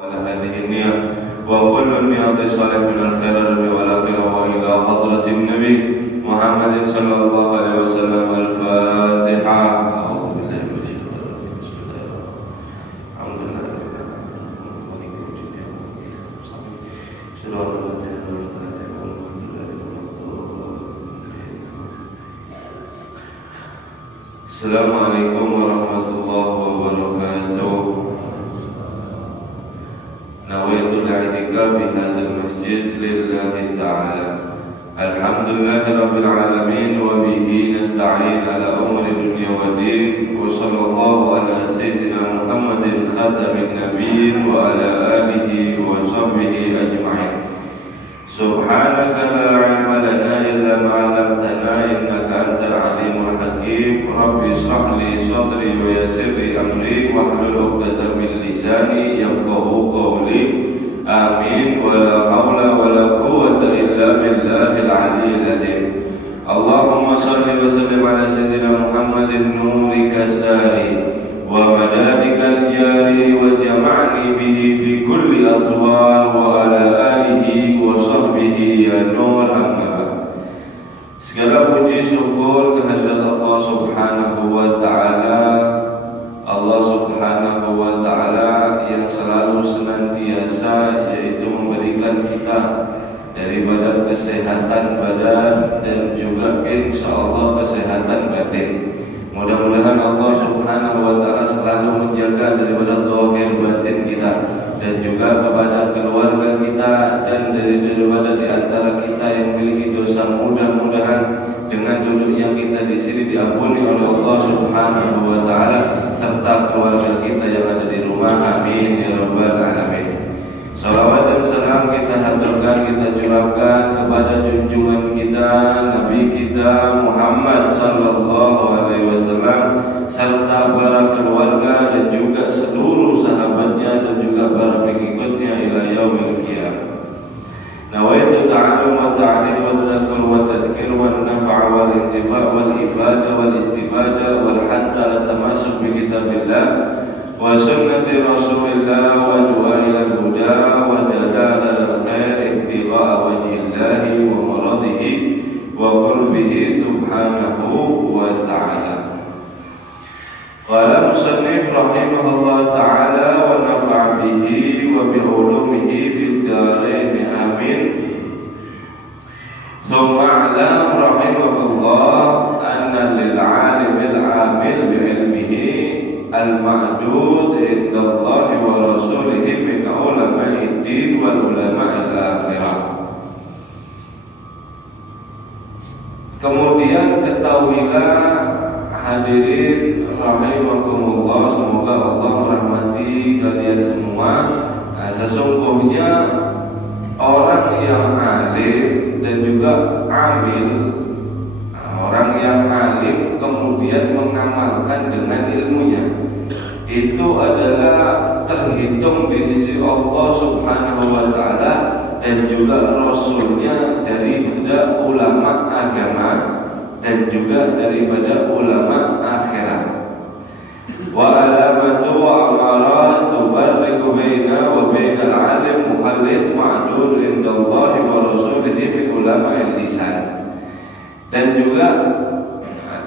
هذه النية وكل النية صالح من الخير والآخرة وإلى حضرة النبي محمد صلى الله عليه وسلم. الفاتحة. أعوذ بالله من الشيطان الرجيم. بسم الله الرحمن الرحيم. السلام عليكم ورحمة الله وبركاته. نويت الاعتكاف في هذا المسجد لله تعالى. الحمد لله رب العالمين وبه نستعين على أمر الدنيا والدين، وصلى الله على سيدنا محمد خاتم النبيين وعلى آله وصحبه أجمعين. سبحانك لا علم لنا إلا ما علمتنا إنك أنت العليم الحكيم. رب اشرح لي صدري ويسر لي أمري واحلل عقدة من لساني يفقهوا قولي. آمين. ولا حول ولا قوة إلا بالله العلي العظيم. اللهم صل وسلم على سيدنا محمد نورك الساري ومدادك الجاري وجمعني به في كل أطوار وعلى آله وصحبه يا نور. أما بعد. Segala puji syukur kehadirat Allah Subhanahu wa Ta'ala. Allah Subhanahu wa Ta'ala yang selalu senantiasa yaitu memberikan kita daripada kesehatan badan dan juga insyaallah kesehatan batin. Mudah-mudahan Allah Subhanahu wa Ta'ala selalu menjaga daripada zahir batin kita dan juga kepada keluarga kita dan daripada di antara kita yang memiliki dosa, mudah-mudahan dengan duduknya kita di sini diampuni oleh Allah Subhanahu wa Ta'ala serta keluarga kita yang ada di rumah. Amin ya rabbal alamin. Salawat dan salam kita haturkan, kita curahkan kepada junjungan kita, Nabi kita Muhammad sallallahu alaihi wasallam serta para keluarga dan juga seluruh sahabatnya dan juga para pengikutnya ila yaumil qiyamah. Nawaitu ta'allum wa ta'lim wa tadhakkur wa tadhkir wa nafa' wal intifa' wal ifada wal istifada wal hath ala tamasuk bi kitabillah wa sunnati rasulillah wa du'a ila al-huda wa dalala al-khair ibtigha'a wajhillahi wa maradihi wa qurbihi subhanahu wa ta'ala. Qala musannif rahimahullah ta'ala wa nafa'a bihi wa bi'ulumihi fid darain. Amin. Thumma a'lam rahimahullah anna lil 'alimil 'amil bi'ilmihi al-ma'dud indallahi wa rasulihi min ulama'id din wal ulama'il akhirah. Kemudian ketahuilah hadirin rahimakumullah, semoga Allah merahmati kalian semua. Sesungguhnya orang yang alim dan juga amil, orang yang alim kemudian mengamalkan dengan ilmunya, itu adalah terhitung di sisi Allah Subhanahu wa Ta'ala dan juga Rasulnya daripada ulama agama dan juga daripada ulama akhirat. Wa alamatu wa amarat tufarriqu baina wa baina al-alim muhallit ma'dud indallahi wa rasulihi min ulama'il lisan. Dan juga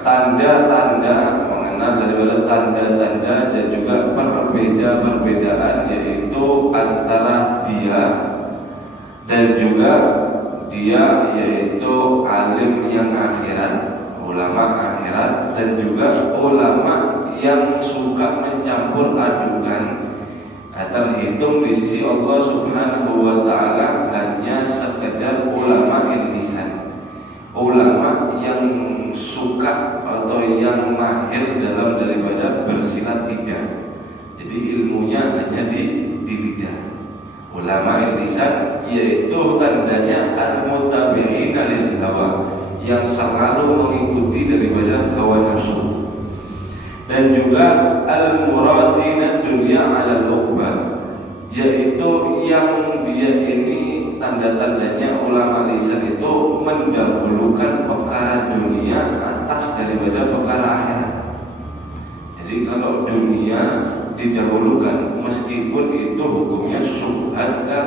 tanda-tanda, mengenal daripada tanda-tanda dan juga perbedaan yaitu antara dia dan juga dia yaitu alim yang akhirat, ulama akhirat, dan juga ulama yang suka mencampur adukan. Terhitung di sisi Allah Subhanahu wa Ta'ala hanya sekedar ulama lisan, ulama yang suka atau yang mahir dalam daripada bersilat lidah. Jadi ilmunya hanya di lidah. Ulama lisan yaitu tandanya al-mutabi'ina lil hawa, yang selalu mengikuti daripada hawa nafsu, dan juga al-murathina dunya 'ala al-uqbah, yaitu yang dia ini tanda-tandanya ulama lisan itu mendahulukan perkara dunia atas daripada perkara akhirat. Jadi kalau dunia didahulukan meskipun itu hukumnya syubhat kah,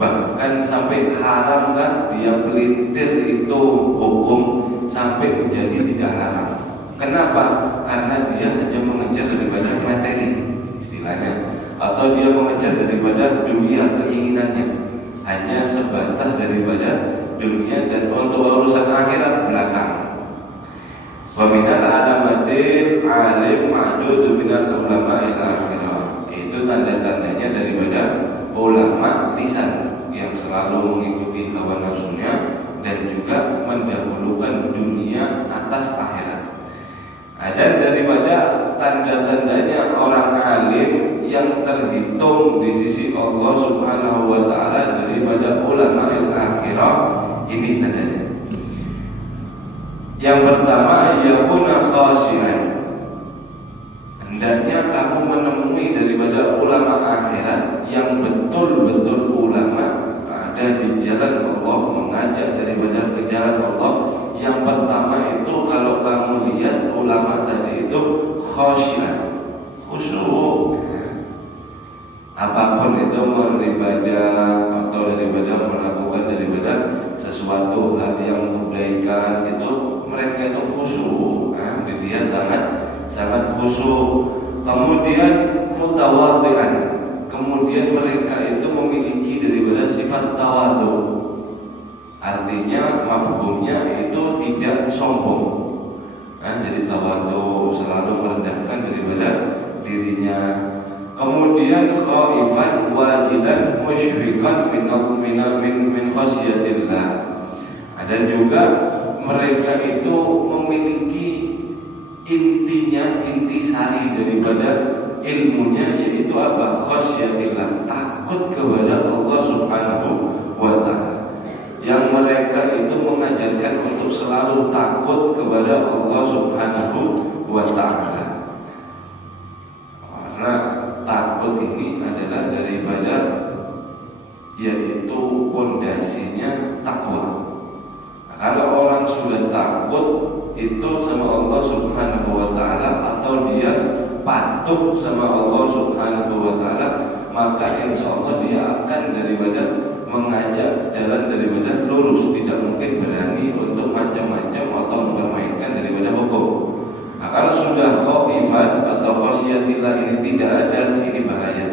bahkan sampai haram kah, dia pelintir itu hukum sampai menjadi tidak haram. Kenapa? Karena dia hanya mengejar daripada materi istilahnya, atau dia mengejar daripada dunia keinginannya, hanya sebatas daripada dunia, dan untuk urusan akhirat belakang. Wa minal alamatil alim ma'dud minal ulama'il akhirah. Itu tanda-tandanya daripada ulama lisan yang selalu mengikuti hawa nafsunya dan juga mendahulukan dunia atas akhirat. Dan daripada tanda-tandanya orang alim yang terhitung di sisi Allah Subhanahu wa taala daripada ulama'il akhirah, ini tandanya. Yang pertama, yakuna khashi'an. Hendaknya kamu menemui daripada ulama akhirat yang betul-betul ulama ada di jalan Allah, mengajak daripada ke jalan Allah. Yang pertama itu kalau kamu lihat ulama tadi itu khashi'an, khusyuk. Apapun itu beribadah atau daripada melakukan daripada sesuatu hal yang kebaikan itu mereka itu khusyuk, dilihat sangat khusyuk. Kemudian mutawadhi'an, kemudian mereka itu memiliki daripada sifat tawadhu. Artinya mafhumnya itu tidak sombong. Jadi tawadhu, selalu merendahkan daripada dirinya. Kemudian khaifan wajilan musyrikan min khasyatillah. Dan juga mereka itu memiliki intisari daripada ilmunya, yaitu apa? Khasyatillah, takut kepada Allah Subhanahu wa ta'ala. Yang mereka itu mengajarkan untuk selalu takut kepada Allah Subhanahu wa ta'ala. Karena takut ini adalah daripada, yaitu pondasinya takwa. Kalau orang sudah takut itu sama Allah Subhanahu wa ta'ala, atau dia patuh sama Allah Subhanahu wa ta'ala, maka insya Allah dia akan daripada mengajak jalan daripada lurus, tidak mungkin berani untuk macam-macam atau mempermainkan daripada hukum. Kalau sudah khaifan atau khasyatillah ini tidak ada, ini bahaya.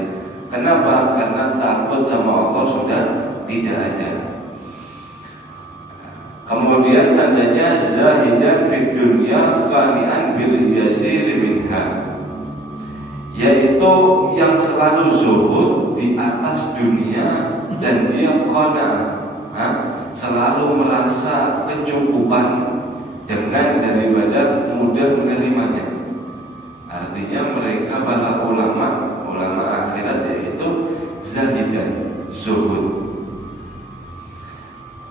Kenapa? Karena takut sama Allah sudah tidak ada. Kemudian tandanya zahidan fid dunya qani'an bil yasir minha, yaitu yang selalu zuhud di atas dunia dan dia qana', selalu merasa kecukupan dengan daripada mudah menerimanya. Artinya mereka para ulama akhirat yaitu zahidan, zuhud.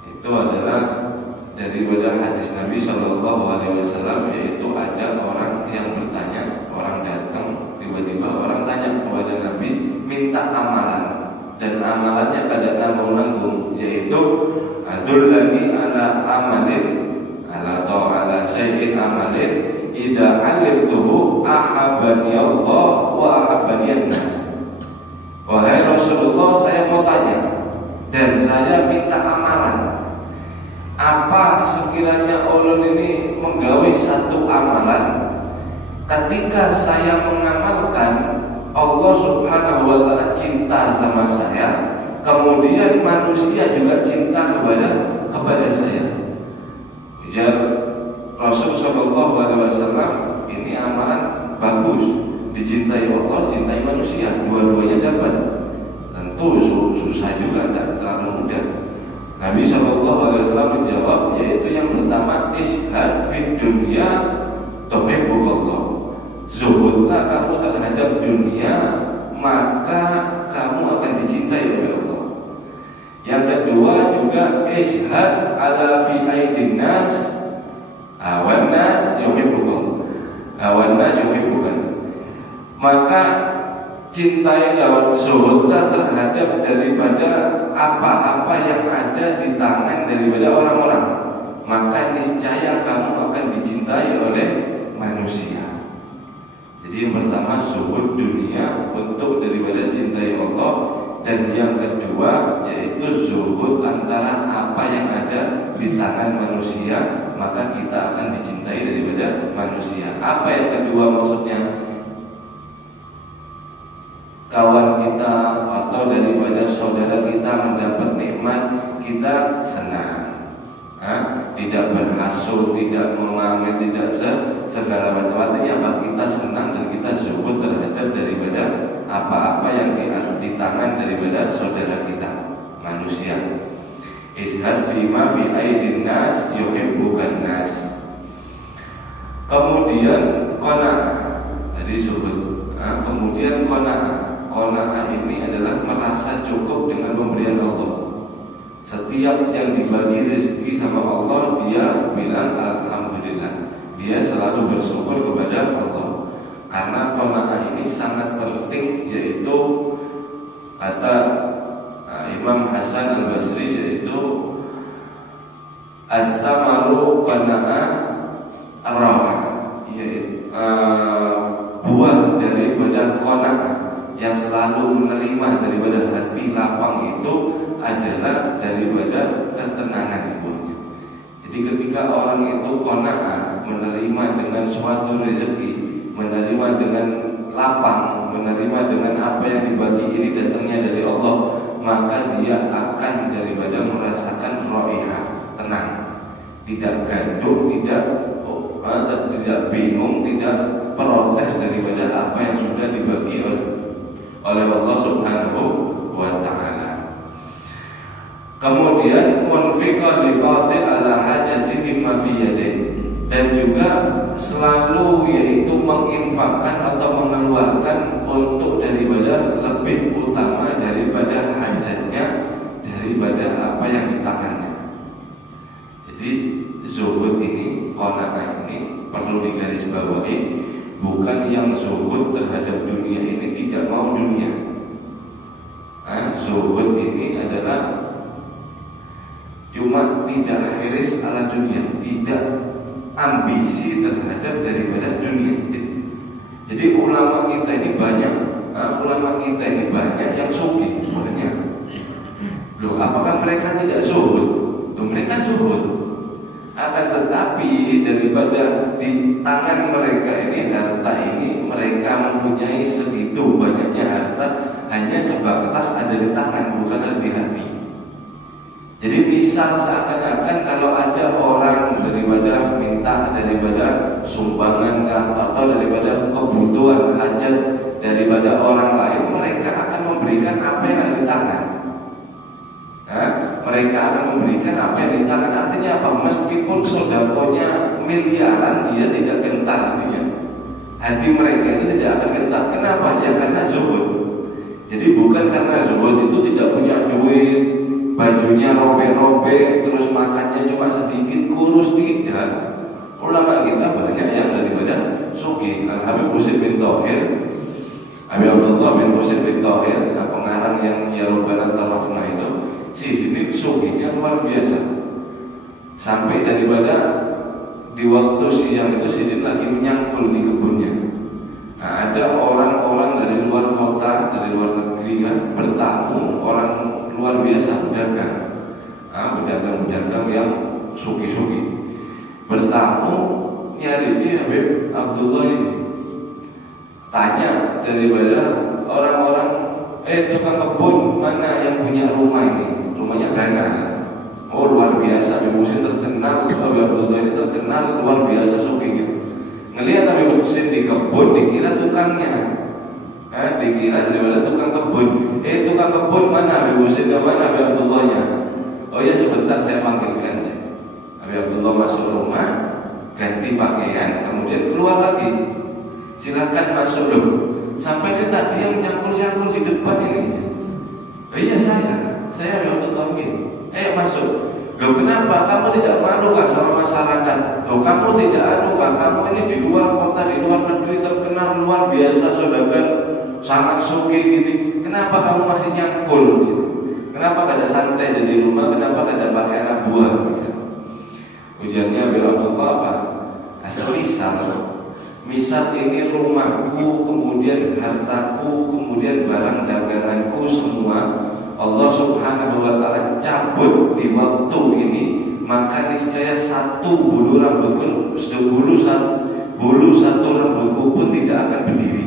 Itu adalah daripada hadis Nabi Shallallahu Alaihi Wasallam, yaitu ada orang yang bertanya, orang datang tiba-tiba orang tanya kepada Nabi minta amalan, dan amalannya kadang nanggung-nanggung, yaitu adullani ala amalin atau ala syai'in amalin idza alimtuhu ahabani Allah wa ahabani an-nas. Wahai Rasulullah, saya mau tanya dan saya minta amalan. Apa sekiranya Allah ini menggawe satu amalan, ketika saya mengamalkan Allah Subhanahu wa ta'ala cinta sama saya, kemudian manusia juga cinta kepada saya. Ujar Rasul Shallallahu Alaihi Wasallam, ini amalan bagus, dicintai Allah, cintai manusia, dua-duanya dapat. Tentu susah juga, tidak terlalu mudah. Nabi Shallallahu Alaihi Wasallam menjawab, yaitu yang pertama, ishad fid dunya tuhibbukallah. Zuhudlah kamu terhadap dunia, maka kamu akan dicintai oleh Allah. Yang kedua juga ishad ala fi aidin nas, awan nas yuhibbukan. Maka cintai lawan zuhudlah terhadap daripada apa-apa yang ada di tangan daripada orang-orang, maka niscaya kamu akan dicintai oleh manusia. Jadi yang pertama zuhud dunia untuk daripada cintai Allah. Dan yang kedua yaitu zuhud antara apa yang ada di tangan manusia, maka kita akan dicintai daripada manusia. Apa yang kedua maksudnya? Kawan kita atau daripada saudara kita mendapat nikmat, kita senang, tidak berhasut, tidak mengamen, tidak segala macam. Artinya apa? Kita senang dan kita zuhud terhadap daripada apa-apa yang di tangan daripada saudara kita manusia. Izhad fima fi aidin nas yuhibbukan nas. Kemudian qanaah, tadi zuhud. Kemudian qanaah. Qanaah ini adalah merasa cukup dengan pemberian Allah. Setiap yang dibagi rezeki sama Allah, dia bilang alhamdulillah. Dia selalu bersyukur kepada Allah. Karena qanaah ini sangat penting, yaitu kata Imam Hasan Al-Basri, yaitu as-samaru qanaah ar-rawah, yaitu buah daripada qanaah yang selalu menerima daripada hati lapang itu adalah daripada ketenangan buahnya. Jadi ketika orang itu qanaah, menerima dengan suatu rezeki, menerima dengan lapang, menerima dengan apa yang dibagi ini datangnya dari Allah, maka dia akan daripada merasakan raihah, tenang, tidak gaduh, tidak bingung, tidak protes daripada apa yang sudah dibagi oleh Allah Subhanahu wa ta'ala. Kemudian munfiqan li fadil ala hajati mimma fi yadihi, dan juga selalu yaitu menginfakkan atau mengeluarkan untuk daripada lebih utama daripada hajatnya, daripada apa yang di tangannya. Jadi zuhud ini, qanaah ini perlu digarisbawahi, bukan yang zuhud terhadap dunia ini tidak mau dunia. Zuhud ini adalah cuma tidak hiris ala dunia, tidak ambisi terhadap daripada dunia. Jadi ulama kita ini banyak, yang sugih sebenarnya. Loh, apakah mereka tidak zuhud? Loh, mereka zuhud. Akan tetapi daripada di tangan mereka ini, harta ini, mereka mempunyai segitu banyaknya harta hanya sebatas ada di tangan, bukan ada di hati. Jadi misal seakan-akan kalau ada orang daripada minta daripada sumbangan atau daripada kebutuhan hajat daripada orang lain, mereka akan memberikan apa yang ada di tangan. Mereka akan memberikan apa yang di tangan. Artinya apa? Meskipun sodakonya miliaran, dia tidak gentar artinya. Hati mereka ini tidak akan gentar. Kenapa? Ya karena zuhud. Jadi bukan karena zuhud itu tidak punya duit, bajunya robek-robek, terus makannya cuma sedikit, kurus, tidak. Ulama kita banyak yang daripada sugih. Al-Habib Husain bin Thahir, Abi Abdullah bin Husain bin Thahir, pengarang yang Ya Rabbana Tarafna itu, ini sugihnya luar biasa. Sampai daripada di waktu siang itu Sidin lagi menyangkul di kebunnya. Ada orang-orang dari luar kota, dari luar negeri bertamu, orang luar biasa, pedagang, pedagang-pedagang yang sugi-sugi bertamu nyari ini Habib Abdullah ini. Tanya daripada orang-orang, tukang kebun mana yang punya rumah ini? Rumahnya Gana. Oh luar biasa, Habib Husain terkenal, Habib Abdullah ini terkenal luar biasa suginya. Ngelihat Habib Husain di kebun, dikira tukangnya. Dikira daripada tukang kebun. Tukang kebun mana Habib Husain, mana Habib Abdullahnya? Oh ya sebentar saya panggilkan. Habib Abdullah masuk rumah, ganti pakaian, kemudian keluar lagi. Silakan masuk loh. Sampai dia tadi yang cangkul-cangkul di depan ini. Iya saya Habib Abdullah ini. Masuk. Loh kenapa? Kamu tidak malu kah sama masyarakat? Loh kamu tidak kah? Kamu ini di luar kota, di luar negeri terkenal luar biasa saudagar, sangat sugih gini. Kenapa kamu masih nyangkul? Kenapa tidak santai jadi rumah? Kenapa tidak pakai anak buah? Ujarnya Habib Abdullah apa? Asal risal. misal ini rumahku, kemudian hartaku, kemudian barang daganganku semua Allah Subhanahu wa ta'ala cabut di waktu ini, maka niscaya satu bulu rambutku, bulu satu rambutku pun tidak akan berdiri.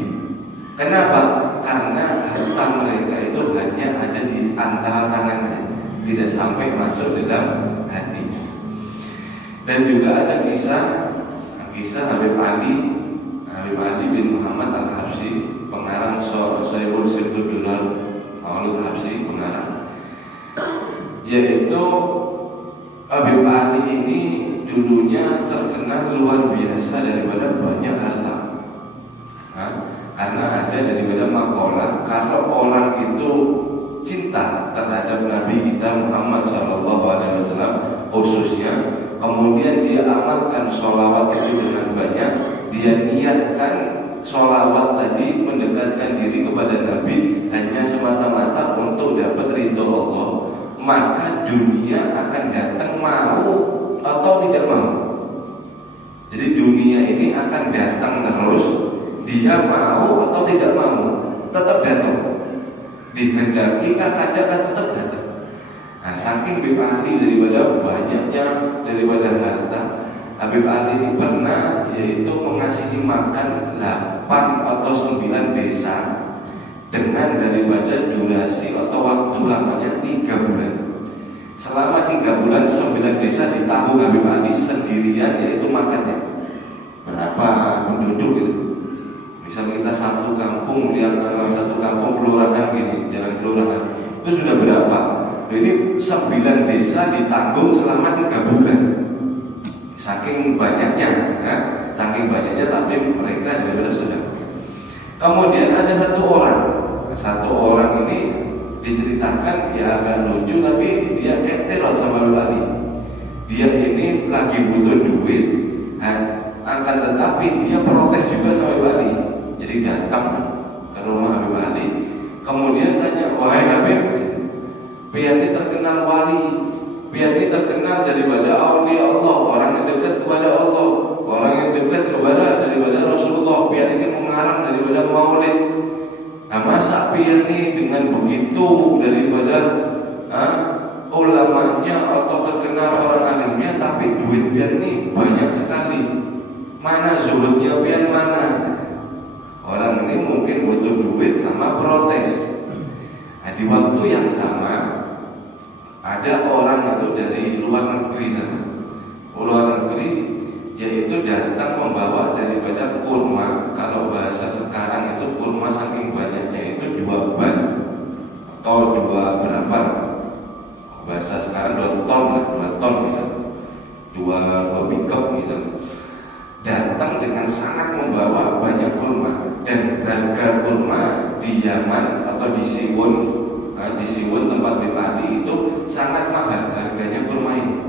Kenapa? Karena harta mereka itu hanya ada di antara tangannya, tidak sampai masuk dalam hati. Dan juga ada kisah Habib Ali bin Muhammad Al-Habsyi, pengarang Sahihul Sirtul Bilal Maulud Habsyi, pengarang, yaitu Habib Ali ini dulunya terkenal luar biasa daripada banyak harta. Karena ada daripada makalah, kalau orang itu cinta terhadap Nabi kita Muhammad SAW khususnya, kemudian dia amalkan sholawat itu dengan banyak, dia niatkan sholawat tadi mendekatkan diri kepada Nabi hanya semata-mata untuk dapat ridho Allah, maka dunia akan datang mau atau tidak mau. Jadi dunia ini akan datang terus, dia mau atau tidak mau tetap datang, dihendaki kadang tetap datang. Nah, saking Habib Ali daripada banyaknya daripada harta, Habib Ali ini pernah yaitu mengasihi makan 8 atau 9 desa dengan daripada durasi atau waktu lamanya 3 bulan. Selama 3 bulan 9 desa ditanggung Habib Ali sendirian, yaitu makannya berapa penduduk gitu. Misal kita satu kampung, lihat satu kampung kelurahan gini, jalan kelurahan itu sudah berapa? Ini 9 desa ditanggung selama 3 bulan. Saking banyaknya, saking banyaknya, tapi mereka juga sudah. Kemudian ada satu orang ini diceritakan ya agak lucu, tapi dia ekterot sama Habib Ali. Dia ini lagi butuh duit, akan tetapi dia protes juga sama Habib Ali. Jadi datang ke rumah Habib Ali, kemudian tanya, wahai Habib, biar ini terkenal wali, biar ini terkenal daripada aulia Allah, orang yang dekat kepada Allah, orang yang dekat daripada Rasulullah, biar ini mengarang daripada maulid. Nah, masa biar ini dengan begitu daripada ulamanya atau terkenal orang alimnya, tapi duit biar ini banyak sekali, mana zuhudnya biar mana? Orang ini mungkin butuh duit sama protes. Nah, di waktu yang sama ada orang itu dari luar negeri sana, yaitu datang membawa daripada kurma. Kalau bahasa sekarang itu kurma saking banyaknya itu 2 ban atau 2 berapa? Bahasa sekarang 2 ton gitu. 2 pickup gitu. Datang dengan sangat membawa banyak kurma, dan harga kurma di Yaman atau di Siwon tempat Habib Ali itu sangat mahal harganya kurma ini.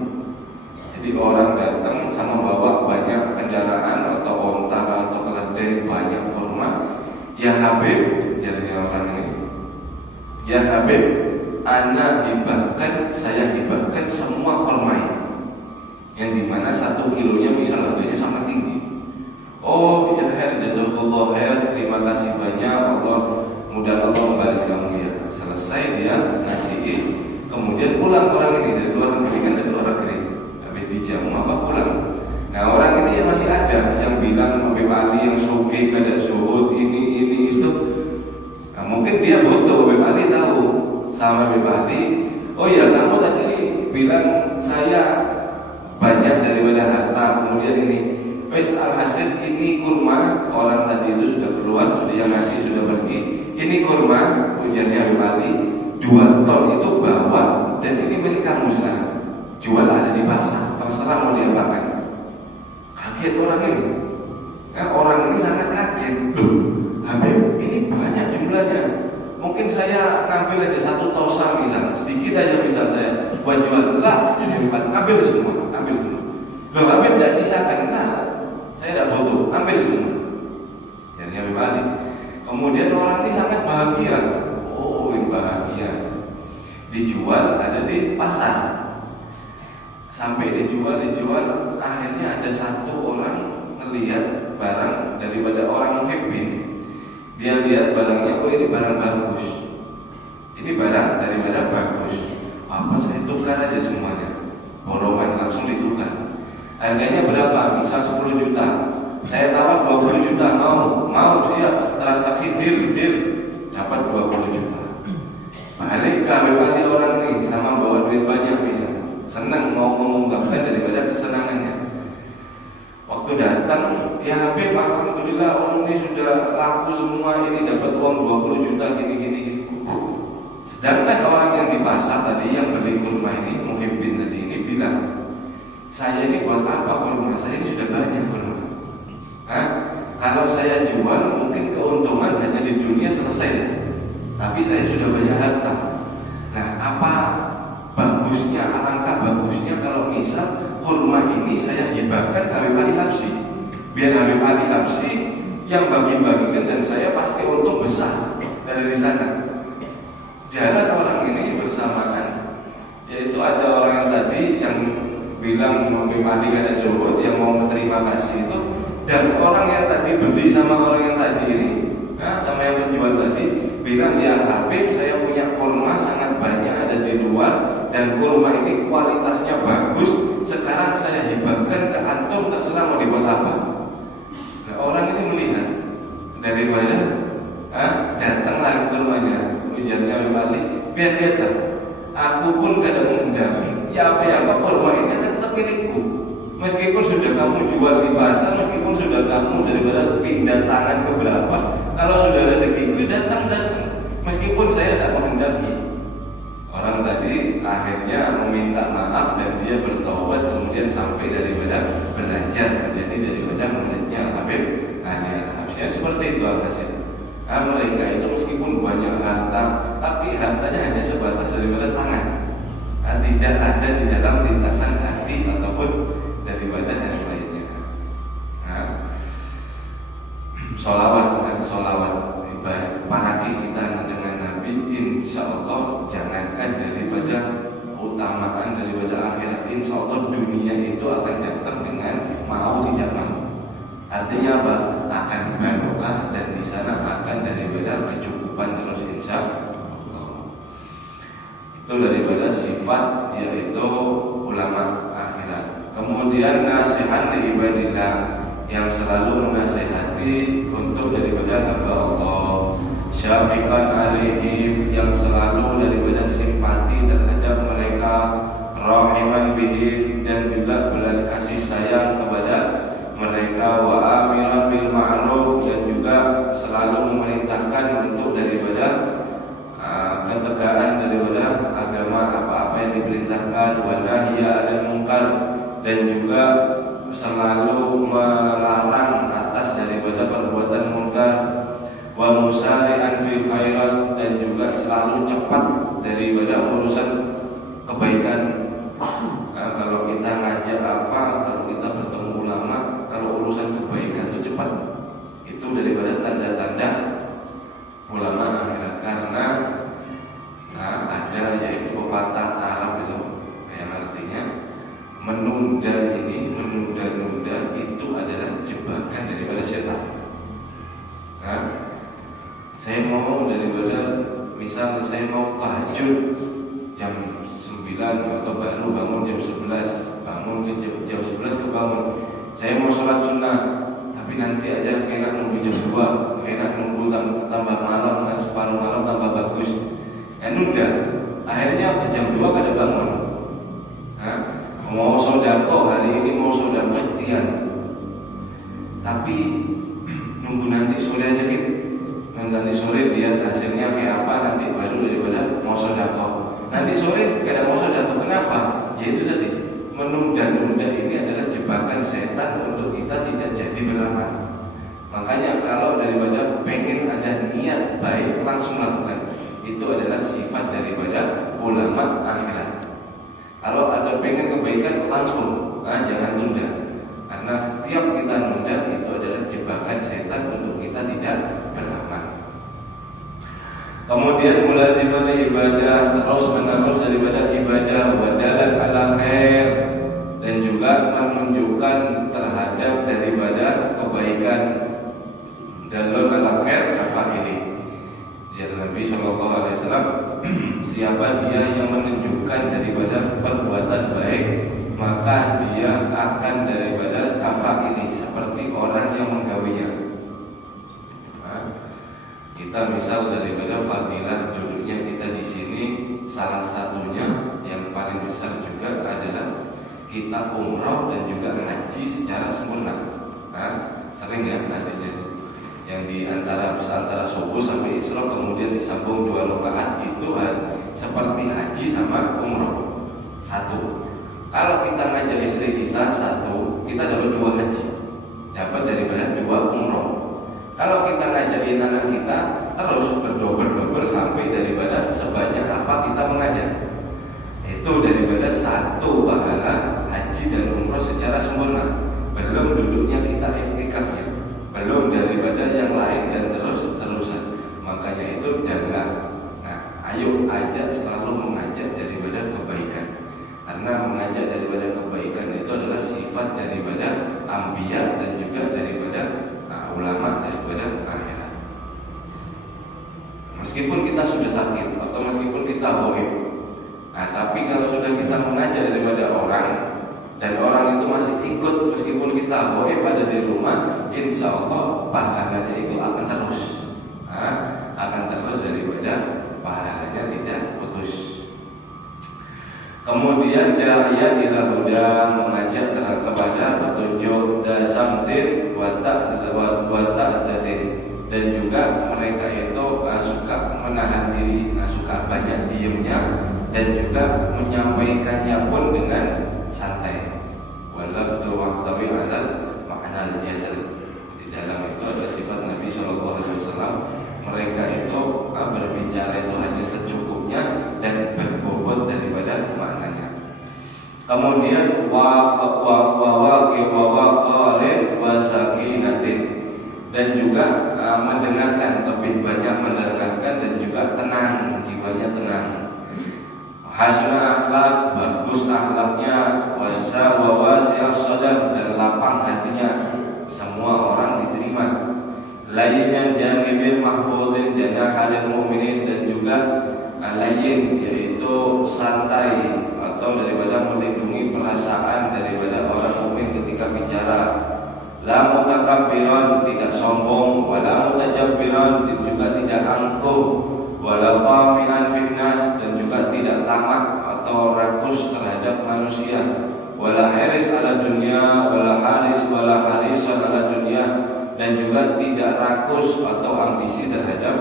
Jadi orang datang sama bawa banyak kendaraan atau onta atau keledai banyak kurma. Ya Habib, jadi orang ini, ya Habib, saya hibahkan semua kurma ini, yang dimana 1 kilonya misal harganya sangat tinggi. Oh ya khair, jazakallah khair, terima kasih banyak, Allah mudah Allah membalas kamu ya. Selesai dia ngasihin, kemudian pulang orang ini dari luar negeri, kan dari luar negeri, habis dijamu apa pulang. Nah, orang ini masih ada yang bilang Habib Ali yang soge kada zuhud ini itu. Nah, mungkin dia butuh Habib Ali tahu sama Habib Ali. Oh ya, kamu tadi bilang saya banyak daripada harta, kemudian ini wes alhasil ini kurma, orang tadi itu sudah keluar, sudah yang ngasih sudah pergi. Ini kurma, ujarnya Habib Ali, 2 ton itu bawa, dan ini milik kamu sekarang. Jual ada di pasar, terserah mau diapakan. Kaget orang ini. Orang ini sangat kaget. Loh, Habib ini banyak jumlahnya. Mungkin saya ngambil aja 1 tosa misalnya, sedikit aja misal saya buat jual. Lah, ambil semua. Loh, Habib tidak disahkan. Nah, saya tidak butuh, ambil semua. Jadi Habib Ali. Kemudian orang ini sangat bahagia. Oh, ini bahagia. Dijual ada di pasar. Sampai dijual, akhirnya ada satu orang melihat barang daripada orang muhibbin. Dia lihat barangnya, oh ini barang bagus, ini barang daripada bagus, apa saya tukar aja semuanya, borongan langsung ditukar. Harganya berapa? Misal 10 juta, saya tawar 20 juta, mau siap, transaksi deal, dapat 20 juta. Balik ke hati orang ini sama bawa duit banyak bisa, senang mau mengungkapkan daripada kesenangannya. Waktu datang, ya Habib, alhamdulillah orang ini sudah laku semua, ini dapat uang 20 juta gini. Sedangkan orang yang di pasar tadi yang beli kurma ini, muhibbin tadi ini bilang, saya ini buat apa kurma? Saya ini sudah banyak kurma. Kalau saya jual mungkin keuntungan hanya di dunia selesai, tapi saya sudah banyak harta. Nah, apa bagusnya, alangkah bagusnya kalau misal kurma ini saya hibahkan ke Habib Ali Habsyi, biar Habib Ali Habsyi yang bagi-bagikan dan saya pasti untung besar dari sana. Jalan orang ini bersamaan, yaitu ada orang yang tadi yang bilang Habib Ali ada zuhud, yang mau berterima kasih itu, dan orang yang tadi beli sama orang yang tadi ini, sama yang menjual tadi bilang, ya Habib, saya punya kurma sangat banyak ada di luar dan kurma ini kualitasnya bagus. Sekarang saya hibahkan ke antum, terserah mau dibuat apa. Nah, orang ini melihat daripada datang lagi kurmanya, ujarnya Habib Ali, biar dia tahu, aku pun kadang menghendaki, ya apa kurma ini akan tetap milikku. Meskipun sudah kamu jual di pasar, meskipun sudah kamu daripada pindah tangan ke berapa, kalau sudah rezekiku datang. Meskipun saya tak menghendaki. Orang tadi akhirnya meminta maaf dan dia bertaubat, kemudian sampai daripada belajar menjadi daripada muridnya Habib Ali Habsyi. Seperti itu Al-Hasil. Mereka itu meskipun banyak harta, tapi hartanya hanya sebatas daripada tangan. Tidak ada di dalam lintasan hati ataupun daripada yang lainnya. Sholawat, panati kita dengan Nabi, insya Allah jangankan daripada utamaan daripada akhirat, insya Allah dunia itu akan datang dengan mau tidak mau. Artinya apa? Akan barokah dan di sana akan daripada kecukupan terus insya Allah. Itu daripada sifat yaitu ulama akhirat. Kemudian nasihat ibadillah, yang selalu menasihati untuk daripada hamba Allah, syafiqan alaihim, yang selalu daripada simpati terhadap mereka, rahiman bihim, dan juga belas kasih sayang kepada mereka, wa amiran bil ma'ruf, yang juga selalu memerintahkan untuk daripada ketegaan daripada agama, apa-apa yang diperintahkan, wa nahya 'anil munkar, dan juga selalu melarang atas daripada perbuatan munkar, wa musari'an fi khairat, dan juga selalu cepat daripada urusan kebaikan. Kalau kita ngajak apa, kalau kita bertemu ulama, kalau urusan kebaikan itu cepat. Itu daripada tanda-tanda ulama akhirat. Karena ada yaitu pepatah Arab itu yang artinya menunda itu adalah jebakan daripada setan. Saya mau daripada, misal saya mau tahajud jam 9 atau baru bangun jam 11, bangun ke jam 11 kebangun. Saya mau sholat sunnah, tapi nanti aja enak nunggu jam 2, enak nunggu tambah malam, separuh malam tambah bagus. Nunda, akhirnya jam 2 kada bangun. Mau sodako hari ini, mau sodako sekian, tapi nunggu nanti sore aja gitu. Nanti sore lihat hasilnya kayak apa, nanti baru daripada mau sodako. Nanti sore kada mau sodako, kenapa? Ya itu tadi, menunda-nunda ini adalah jebakan setan untuk kita tidak jadi beramal. Makanya kalau daripada pengen ada niat baik langsung lakukan, itu adalah sifat daripada ulama akhirat. Kalau ada pengen kebaikan langsung, jangan tunda. Karena setiap kita nunda itu adalah jebakan setan untuk kita tidak beramal. Kemudian mulazimah ibadah, terus menerus daripada ibadah, wadalan ala khair, dan juga menunjukkan terhadap daripada kebaikan dalil ala khair kafa'ili. Jadi Nabi Shallallahu Alaihi Wasallam, siapa dia yang menunjukkan daripada perbuatan baik, maka dia akan daripada kafa'ili, seperti orang yang menggawinya. Kita misal daripada fadilah duduknya kita di sini, salah satunya yang paling besar juga adalah kita umrah dan juga haji secara sempurna. Sering ya hadisnya yang di antara subuh sampai Isra kemudian disambung 2 rakaat itu seperti haji sama umrah satu. Kalau kita ngajak istri kita satu, kita dapat 2 haji, dapat daripada 2 umrah. Kalau kita ngajakin anak kita terus berdobel-dobel sampai daripada sebanyak apa kita mengajak, itu daripada 1 pahala haji dan umrah secara sempurna. Belum duduknya kita iktikafnya, belum daripada yang lain dan terus-terusan. Makanya itu jangan. Ayo ajak, selalu mengajak daripada kebaikan. Karena mengajak daripada kebaikan itu adalah sifat daripada anbiya dan juga daripada ulama daripada akhirat. Meskipun kita sudah sakit atau meskipun kita ghaib, tapi kalau sudah kita mengajak daripada orang dan orang itu masih ikut meskipun kita ghaib ada di rumah, insya Allah pahalanya itu akan terus, daripada pahalanya tidak putus. Kemudian da'iyat ila huda, mengajak kepada petunjuk, dasamtin wa ta'tadin, dan juga mereka itu suka menahan diri, suka banyak diamnya, dan juga menyampaikannya pun dengan santai. Walafdu wahtawi ala makna al-jazal. Di dalam itu ada sifat Nabi SAW. Mereka itu berbicara itu hanya secukupnya dan berbobot daripada maknanya. Kemudian waqarin wasakinatin, dan juga mendengarkan, lebih banyak mendengarkan dan juga tenang, jiwanya tenang. Hasanah akhlak, bagus akhlaknya, wasi'as sadar, dan lapang hatinya, semua orang diterima. Lainnya janibil mahfudin janahalil mu'minin, dan juga lain yaitu santai atau daripada melindungi perasaan daripada orang mukmin ketika bicara. La mutakabbiran, tidak sombong, wala mutajabbiran, dan juga tidak angkuh, wala qami'an finnas, dan juga tidak tamak atau rakus terhadap manusia, wala haris ala dunia, wala harisan ala dunia, dan juga tidak rakus atau ambisi terhadap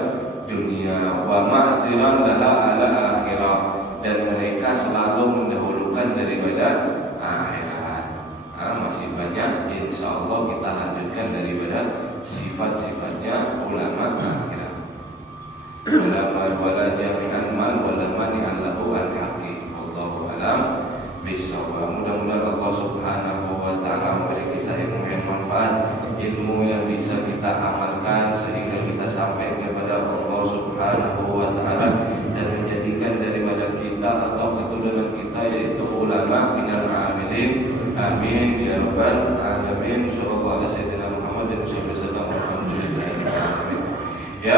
dunia. Wa ma'ziran laha ala akhirah, dan mereka selalu mendahulukan daripada akhirat. Masih banyak, insya Allah kita lanjutkan daripada sifat-sifatnya ulama akhirat. Wala jami'an man wala mani'an lahu al-haqi. Wallahu alam bisawab. Mudah-mudahan Allah subhanahu wa ta'ala memberi kita ilmu yang manfaat, ilmu yang bisa kita amalkan sehingga kita sampai kepada Allah subhanahu wa ta'ala dan menjadikan daripada kita atau keturunan kita yaitu ulama minal amilin. Amin ya rabbal alamin. Sallallahu alaihi wasallam Muhammad dan sallallahu alaihi wasallam. Ya